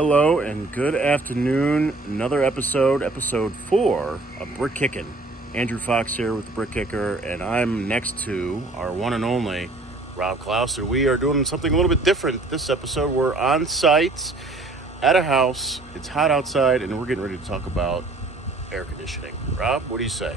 hello, and good afternoon. Another episode 4 of Brick Kickin. Andrew Fox here with the Brick Kicker, and I'm next to our one and only Rob Claus. So we are doing something a little bit different this episode. We're on site at a house. It's hot outside, and we're getting ready to talk about air conditioning. Rob, what do you say?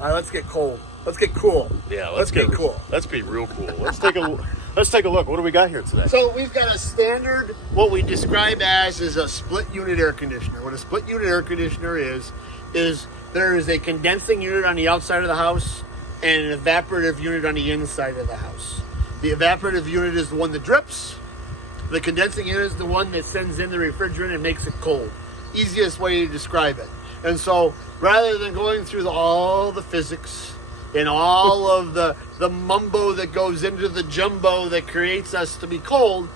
All right, let's get cold. Let's get cool. Yeah, let's get cool. Let's be real cool. Let's take a look. What do we got here today? So we've got a standard, what we describe as is a split unit air conditioner. What a split unit air conditioner is there is a condensing unit on the outside of the house and an evaporative unit on the inside of the house. The evaporative unit is the one that drips. The condensing unit is the one that sends in the refrigerant and makes it cold. Easiest way to describe it. And so rather than going through all the physics and all of the mumbo that goes into the jumbo that creates us to be cold,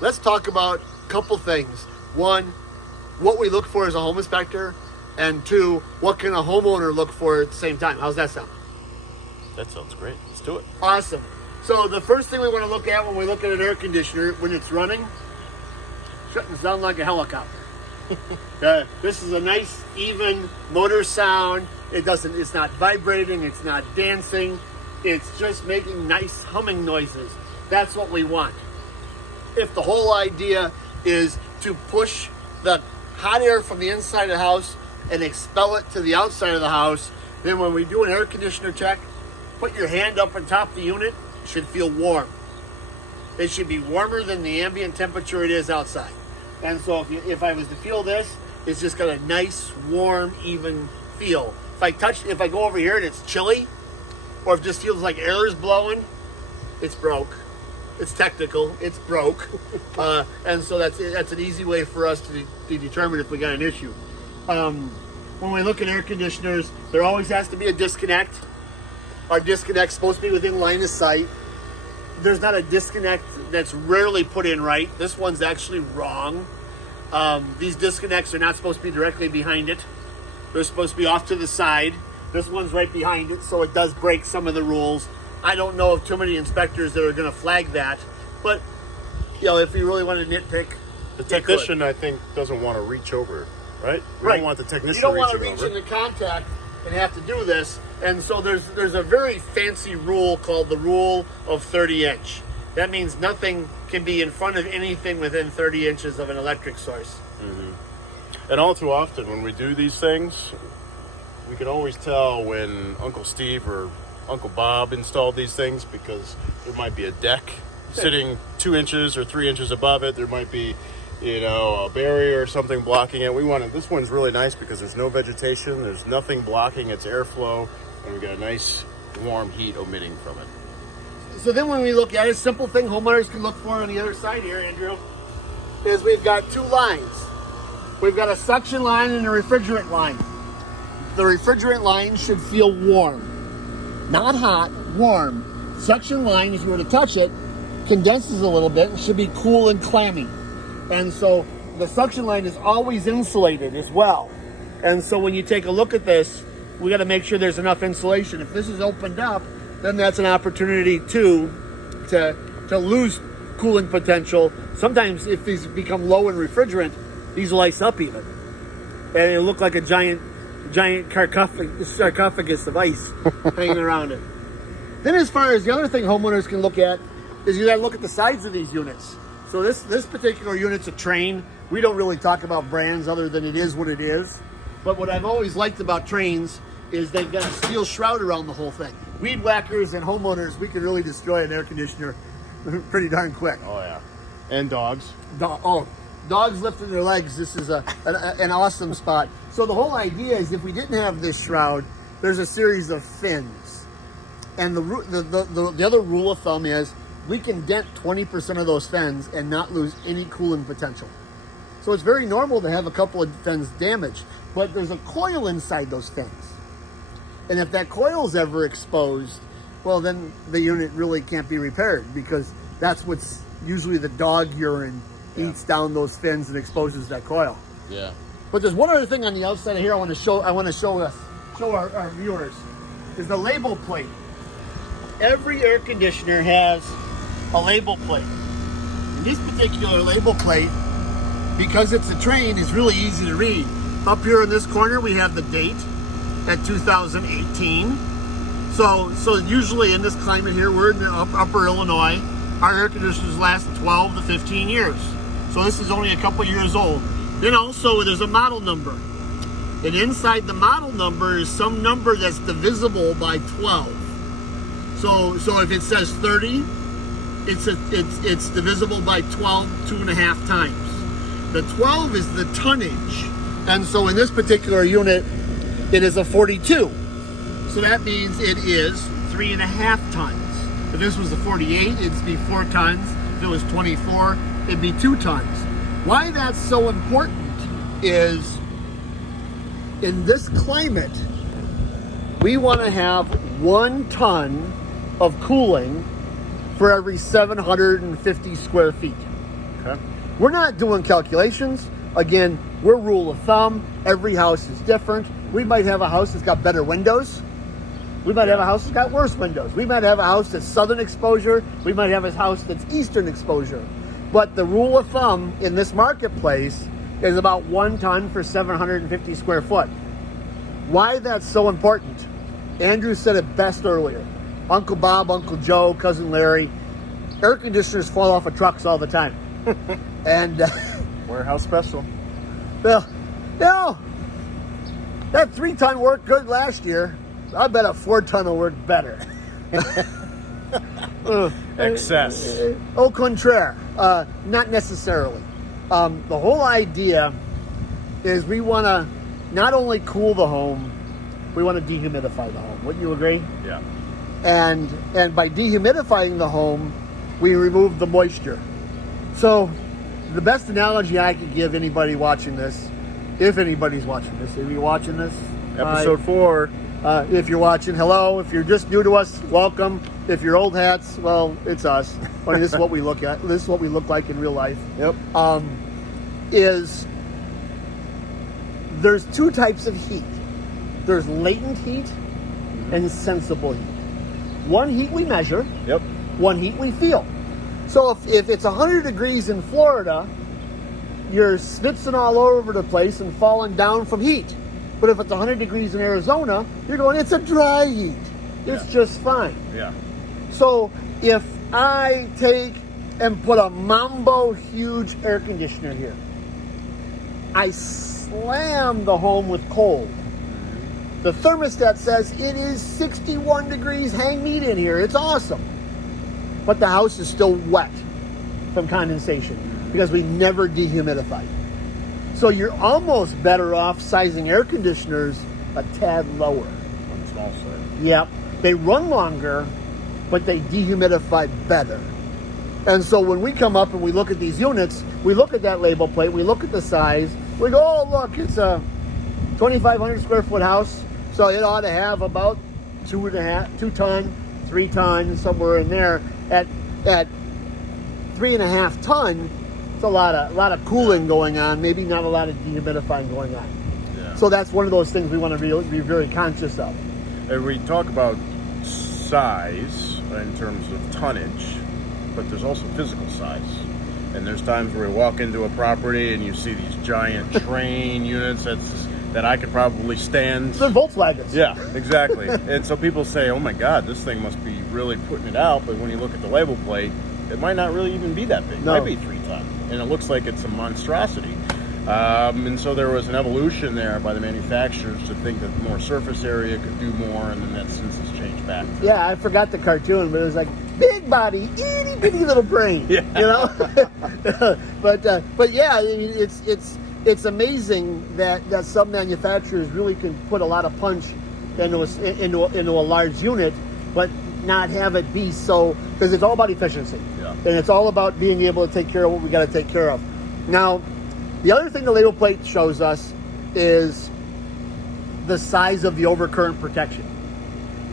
let's talk about a couple things. One, what we look for as a home inspector, and two, what can a homeowner look for at the same time. How's that sound? That sounds great. Let's do it. Awesome. So the first thing we want to look at when we look at an air conditioner, when it's running, shouldn't sound like a helicopter. This is a nice, even motor sound. It's not vibrating, it's not dancing, it's just making nice humming noises. That's what we want. If the whole idea is to push the hot air from the inside of the house and expel it to the outside of the house, then when we do an air conditioner check, put your hand up on top of the unit. It should feel warm. It should be warmer than the ambient temperature it is outside. And so if I was to feel this, it's just got a nice, warm, even feel. If I go over here and it's chilly, or if it just feels like air is blowing, it's broke. It's technical. It's broke. And so that's an easy way for us to determine if we got an issue. When we look at air conditioners, there always has to be a disconnect. Our disconnect's supposed to be within line of sight. There's not a disconnect that's rarely put in right. This one's actually wrong. These disconnects are not supposed to be directly behind it. They're supposed to be off to the side. This one's right behind it, so it does break some of the rules. I don't know of too many inspectors that are going to flag that, but if you really want to nitpick, the technician, I think, doesn't want to reach over, right? We don't want the technician. You don't want to reach into contact and have to do this, and so there's a very fancy rule called the rule of 30 inch. That means nothing can be in front of anything within 30 inches of an electric source. Mm-hmm. And all too often when we do these things, we can always tell when Uncle Steve or Uncle Bob installed these things, because there might be a deck sitting 2 inches or 3 inches above it. There might be, a barrier or something blocking it. This one's really nice because there's no vegetation, there's nothing blocking its airflow, and we got a nice warm heat emitting from it. So then when we look at it, a simple thing homeowners can look for on the other side here, Andrew, is we've got two lines. We've got a suction line and a refrigerant line. The refrigerant line should feel warm. Not hot, warm. Suction line, if you were to touch it, condenses a little bit and should be cool and clammy. And so the suction line is always insulated as well. And so when you take a look at this, we got to make sure there's enough insulation. If this is opened up, then that's an opportunity to lose cooling potential. Sometimes if these become low in refrigerant, these will ice up even. And it'll look like a giant sarcophagus of ice hanging around it. Then as far as the other thing homeowners can look at is you got to look at the sides of these units. So this particular unit's a Train. We don't really talk about brands other than it is what it is. But what I've always liked about Trains is they've got a steel shroud around the whole thing. Weed whackers and homeowners, we can really destroy an air conditioner pretty darn quick. Oh yeah, and dogs. Dogs lifting their legs. This is an awesome spot. So the whole idea is if we didn't have this shroud, there's a series of fins. And the other rule of thumb is we can dent 20% of those fins and not lose any cooling potential. So it's very normal to have a couple of fins damaged, but there's a coil inside those fins. And if that coil's ever exposed, well, then the unit really can't be repaired, because that's what's usually the dog urine eats down those fins and exposes that coil. Yeah. But there's one other thing on the outside of here I want to show our viewers is the label plate. Every air conditioner has a label plate. And this particular label plate because it's a train, it's really easy to read. Up here in this corner, we have the date at 2018. So usually in this climate here, we're in upper Illinois, our air conditioners last 12 to 15 years. So this is only a couple years old. Then also there's a model number. And inside the model number is some number that's divisible by 12. So if it says 30, it's divisible by 12 2.5 times. The 12 is the tonnage. And so in this particular unit, it is a 42. So that means it is 3.5 tons. If this was a 48, it'd be 4 tons. If it was 24, it'd be 2 tons. Why that's so important is in this climate, we want to have 1 ton of cooling for every 750 square feet. Okay. We're not doing calculations. Again, we're rule of thumb. Every house is different. We might have a house that's got better windows. We might have a house that's got worse windows. We might have a house that's southern exposure. We might have a house that's eastern exposure. But the rule of thumb in this marketplace is about 1 ton for 750 square foot. Why that's so important? Andrew said it best earlier. Uncle Bob, Uncle Joe, Cousin Larry, air conditioners fall off of trucks all the time. And Warehouse special. well, that 3-ton worked good last year. I bet a 4-ton will work better. Excess. Au contraire, not necessarily. The whole idea is we want to not only cool the home, we want to dehumidify the home. Wouldn't you agree? Yeah. And by dehumidifying the home, we remove the moisture. So the best analogy I could give anybody watching this, if anybody's watching this, if you're watching this, Episode 4. if you're watching, hello. If you're just new to us, welcome. If you're old hats, well, it's us. I mean, this is what we look at. This is what we look like in real life. Yep. Is there's 2 types of heat. There's latent heat and sensible heat. One heat we measure. Yep. One heat we feel. So if it's 100 degrees in Florida, you're schwitzing all over the place and falling down from heat. But if it's 100 degrees in Arizona, you're going, it's a dry heat. It's just fine. Yeah. So if I take and put a Mambo huge air conditioner here, I slam the home with cold. The thermostat says it is 61 degrees, hang meat in here, it's awesome. But the house is still wet from condensation because we never dehumidified. So you're almost better off sizing air conditioners a tad lower. On the small side. Yep. They run longer, but they dehumidify better. And so when we come up and we look at these units, we look at that label plate, we look at the size, we go, oh, look, it's a 2,500 square foot house. So it ought to have about 2 ton, 3 ton, somewhere in there. At 3.5 ton, it's a lot of cooling going on, maybe not a lot of dehumidifying going on. Yeah. So that's one of those things we want to be very conscious of. And we talk about size in terms of tonnage, but there's also physical size. And there's times where we walk into a property and you see these giant train units that I could probably stand. They're Volkswagens. Yeah, exactly. And so people say, oh my God, this thing must be really putting it out. But when you look at the label plate, it might not really even be that big. No. It might be 3 ton. And it looks like it's a monstrosity. And so there was an evolution there by the manufacturers to think that more surface area could do more, and then that since has changed back. Yeah, I forgot the cartoon, but it was like big body, itty bitty little brain. Yeah. You know. but yeah, I mean, it's amazing that some manufacturers really can put a lot of punch into a large unit, but not have it be so, because it's all about efficiency. Yeah. And it's all about being able to take care of what we got to take care of. Now, the other thing the label plate shows us is the size of the overcurrent protection.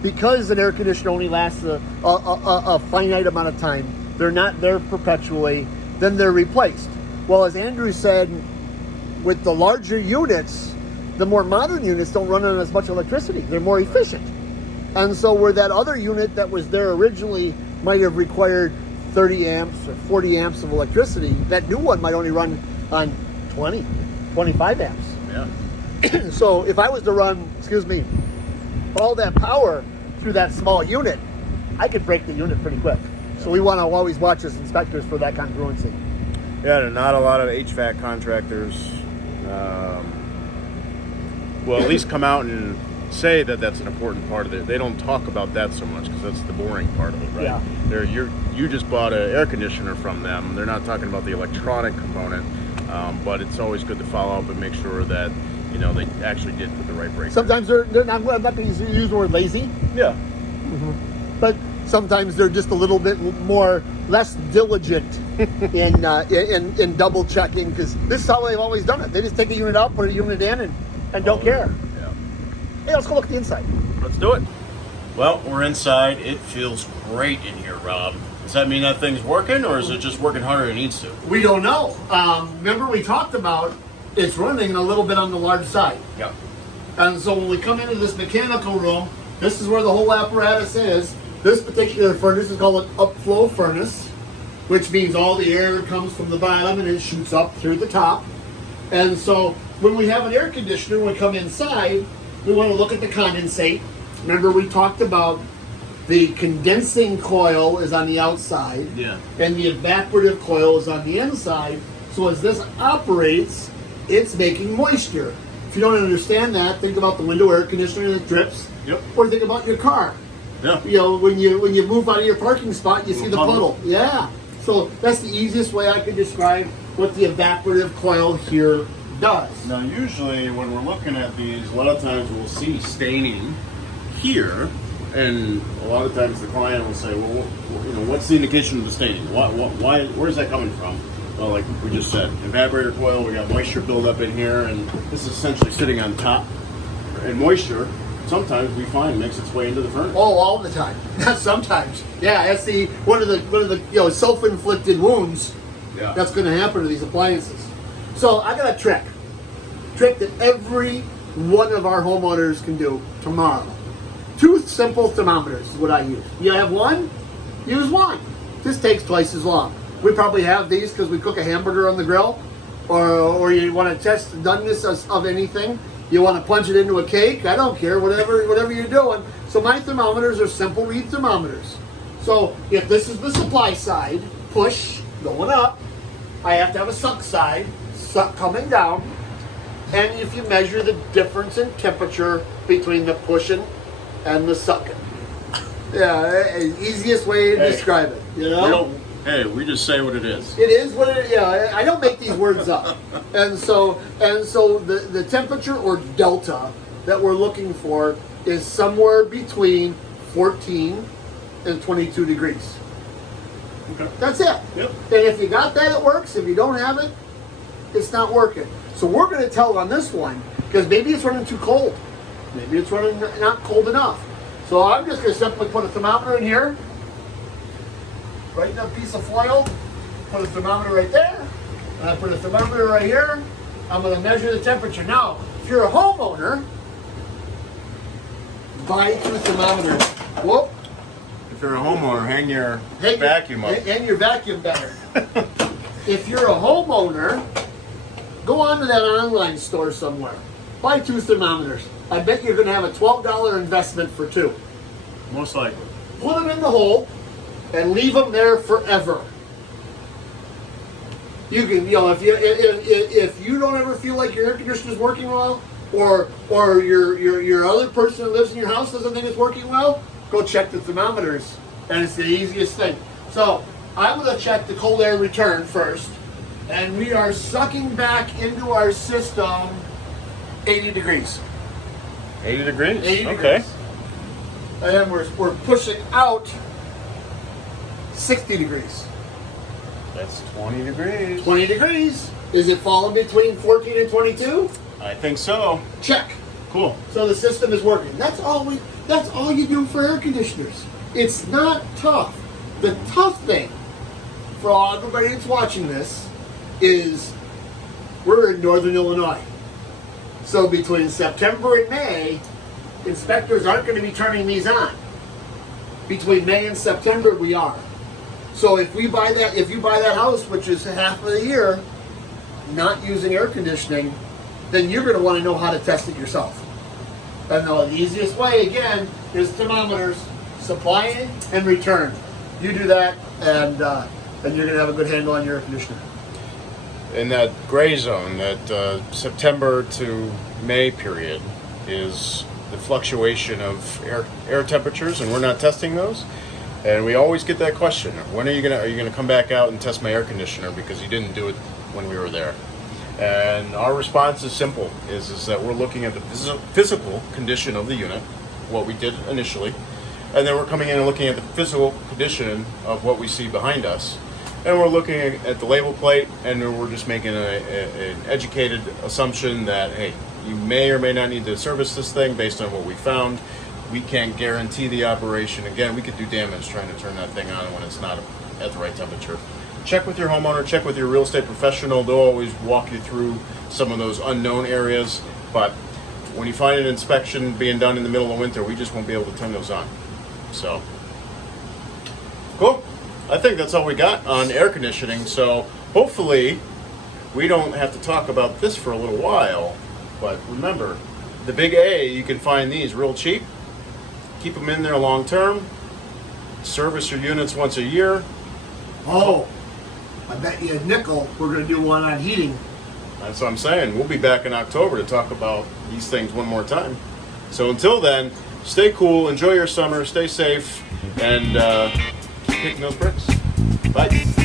Because an air conditioner only lasts a finite amount of time, they're not there perpetually, then they're replaced. Well, as Andrew said, with the larger units, the more modern units don't run on as much electricity. They're more efficient. And so where that other unit that was there originally might have required 30 amps or 40 amps of electricity, that new one might only run on 20, 25 amps. Yeah. So if I was to run, all that power through that small unit, I could break the unit pretty quick. So we want to always watch as inspectors for that congruency. Yeah, there are not a lot of HVAC contractors will at least come out and say that that's an important part of it. They don't talk about that so much because that's the boring part of it, right? Yeah. You just bought an air conditioner from them. They're not talking about the electronic component, but it's always good to follow up and make sure that they actually did put the right breaker. Sometimes they're not, I'm not going to use the word lazy. Yeah. But sometimes they're just a little bit less diligent in double checking, because this is how they've always done it. They just take a unit out, put a unit in, and don't care. Yeah. Hey, let's go look at the inside. Let's do it. Well, we're inside. It feels great in here, Rob. Does that mean that thing's working, or is it just working harder than it needs to? We don't know. Remember we talked about it's running a little bit on the large side. Yeah. And so when we come into this mechanical room, this is where the whole apparatus is. This particular furnace is called an upflow furnace, which means all the air comes from the bottom and it shoots up through the top. And so when we have an air conditioner, when we come inside, we want to look at the condensate. Remember we talked about the condensing coil is on the outside, and the evaporative coil is on the inside. So as this operates, it's making moisture. If you don't understand that, think about the window air conditioner that drips, or think about your car. Yeah. When you move out of your parking spot, you see the puddle. Yeah. So that's the easiest way I could describe what the evaporative coil here does. Now, usually when we're looking at these, a lot of times we'll see staining here, and a lot of times the client will say, "Well, what's the indication of the staining? Why? Where's that coming from?" Well, like we just said, evaporator coil. We got moisture buildup in here, and this is essentially sitting on top. And moisture, sometimes we find, makes its way into the furnace. Oh, all the time. Not sometimes. Yeah, that's one of the self-inflicted wounds. Yeah. That's going to happen to these appliances. So I got a trick that every one of our homeowners can do tomorrow. 2 simple thermometers is what I use. You have one, use one. This takes twice as long. We probably have these because we cook a hamburger on the grill, or you want to test the doneness of anything. You want to punch it into a cake. I don't care, whatever you're doing. So my thermometers are simple read thermometers. So if this is the supply side, push going up, I have to have a suck side, suck coming down. And if you measure the difference in temperature between the pushing and the sucking. Yeah, easiest way to describe it. We just say what it is. It is what it is. Yeah, I don't make these words up. And so the temperature or delta that we're looking for is somewhere between 14 and 22 degrees. Okay. That's it. Yep. And if you got that, it works. If you don't have it, it's not working. So we're going to tell on this one, because maybe it's running too cold. Maybe it's running not cold enough. So I'm just going to simply put a thermometer in here, right in a piece of foil, put a thermometer right there, and I put a thermometer right here. I'm going to measure the temperature. Now, if you're a homeowner, buy 2 thermometers. Whoop. If you're a homeowner, hang your vacuum up. Hang your vacuum better. If you're a homeowner, go on to that online store somewhere. Buy 2 thermometers. I bet you're going to have a $12 investment for 2. Most likely. Put them in the hole and leave them there forever. You can, if you don't ever feel like your air conditioner is working well, or your other person that lives in your house doesn't think it's working well, go check the thermometers, and it's the easiest thing. So I'm going to check the cold air return first, and we are sucking back into our system 80 degrees. 80 degrees? 80 okay. degrees. And we're pushing out 60 degrees. That's 20 degrees. 20 degrees. Is it falling between 14 and 22? I think so. Check. Cool. So the system is working. That's all you do for air conditioners. It's not tough. The tough thing for everybody that's watching this is we're in Northern Illinois. So between September and May, inspectors aren't going to be turning these on. Between May and September, we are. So if you buy that house, which is half of the year, not using air conditioning, then you're going to want to know how to test it yourself. And the easiest way, again, is thermometers, supply in and return. You do that, and you're going to have a good handle on your air conditioner. In that gray zone, that September to May period, is the fluctuation of air temperatures, and we're not testing those. And we always get that question: when are you gonna come back out and test my air conditioner because you didn't do it when we were there? And our response is simple: is that we're looking at the physical condition of the unit, what we did initially, and then we're coming in and looking at the physical condition of what we see behind us. And we're looking at the label plate, and we're just making an educated assumption that, hey, you may or may not need to service this thing based on what we found. We can't guarantee the operation. Again, we could do damage trying to turn that thing on when it's not at the right temperature. Check with your homeowner, check with your real estate professional. They'll always walk you through some of those unknown areas. But when you find an inspection being done in the middle of winter, we just won't be able to turn those on. So, cool. I think that's all we got on air conditioning. So hopefully we don't have to talk about this for a little while. But remember, the big A, you can find these real cheap. Keep them in there long term. Service your units once a year. Oh, I bet you a nickel we're going to do one on heating. That's what I'm saying. We'll be back in October to talk about these things one more time. So until then, stay cool, enjoy your summer, stay safe, and keep kicking those bricks. Bye.